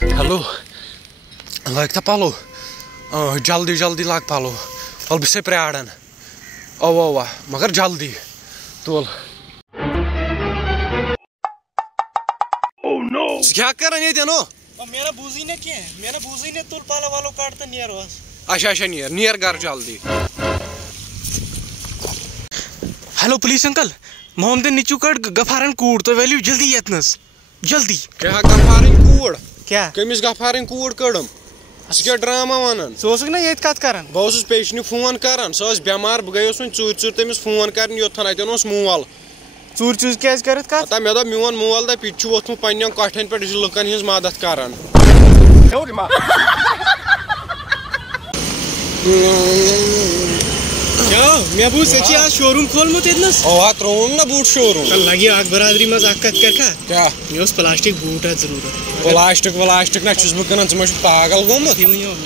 Hello. Like the palo. Jaldi lag palo. I'll be separated. Oh, magar jaldi. Tol. Oh no. क्या कर रहे थे no? मेरा बूजी ने क्या है? मेरा बूजी ने तुल पाला वालों काटता नियर वास. अच्छा नियर घर jaldi. Hello police uncle. Mohammad निचू कट गफारन कूड़ तो वैल्यू जल्दी यतनस. जल्दी. क्या गफारन कूड़? क्या? कमिस गफारन कूड़ कड़म. क्या ड्रामा वनान? सोचक ना ये कत करन. बहुत पेशनी फोन करन. सो बेमार बगयोस में चूर तमिस फोन करन योथन अतन ओस मोल. चूर क्या करत कत? पता मे मोन मोल द पिछु वोथम पन्नन कठन पे लुकन हिज मदद करन. क्या मैं बूट सची आज शोरूम खोलमुत इतनस त्रोन ना बूट शोरूम लगी आग बरादरी मज अख कत कर क्या मे प्लास्टिक बूट जरूरत प्लास्टिक ना छुस बह कनान ज पागल गोमुत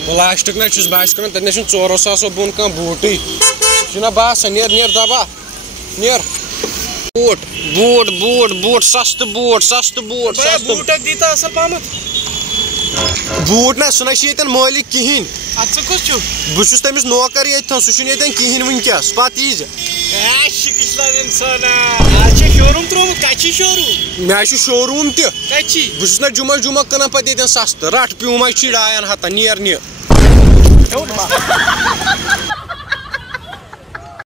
प्लास्टिक ना छुस बास कनान तने 400 बोन का बूटी ना बास नियर दबा नियर बूट सस्त बूट दीता असल पामत बूट ना सुना मालिक कहें बहुत तमिस नौकर ये सह कहें वनकस पे शोरूम त्रोमुत कची शोरूम मे शोरूम तह ना जुमा कनान पे सस्त रट प्यूमा 2 हतन नियर